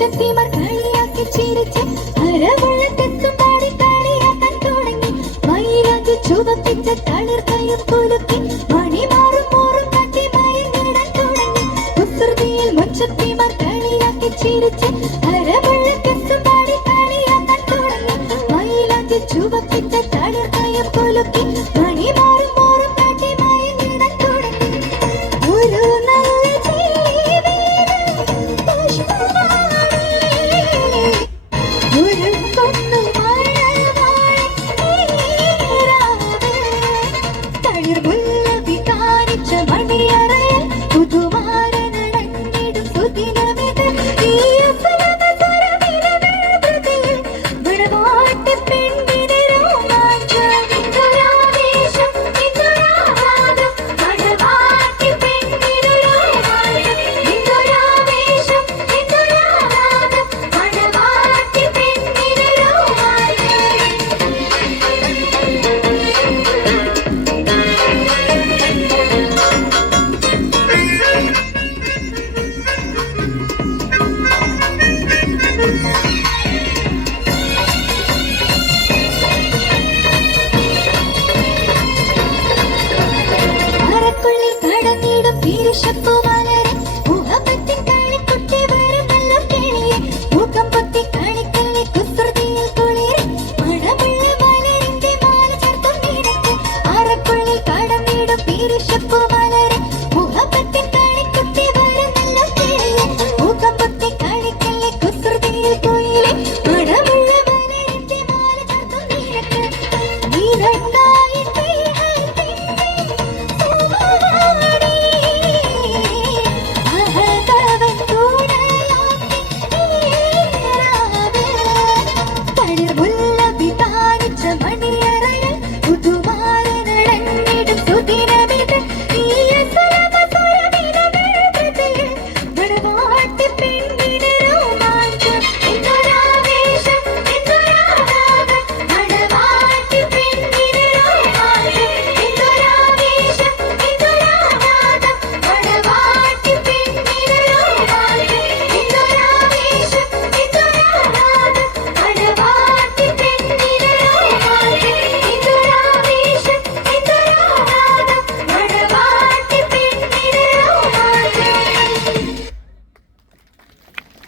മുച്ചത്തിമാർ കളിയാക്കി ചിരിച്ച് അരവള്ളത്തെത്തും പാടി കളിയാക്കാൻ തുടങ്ങി. മയിലാഞ്ചി ചുവപ്പിച്ച തളിർക്കയും കുലുക്കി മണിമാറും മോറും കാട്ടി മയങ്ങിടാൻ തുടങ്ങി. കുസൃതിയിൽ മുച്ചത്തിമാർ കളിയാക്കി ചിരിച്ച് അരവള്ളത്തെത്തും പാടി കളിയാക്കാൻ തുടങ്ങി. മയിലാഞ്ചി ചുവപ്പിച്ച തളിർക്കയും കുലുക്കി മണിമാറും മോറും കാട്ടി മയങ്ങിടാൻ തുടങ്ങി. ഒരു നല്ല ജീവിതം ഒരുക്കൊന്നു തളിർമുല്ല വികാരിച്ച മണിയറയിൽ പുതുമാരനടങ്ങിടും സുദിനമിത്. ഈ വിടവാട്ടി പെണ്ണിനെ രോമാഞ്ചം ഇന്ദുരാവേശം ഇന്ദുരാവാദം മഴവാട്ടി പെണ്ണിനെ രോമാഞ്ചം ഇന്ദുരാവേശം ഇന്ദുരാവാദം മഴവാട്ടി പെണ്ണിനെ രോമാഞ്ചം.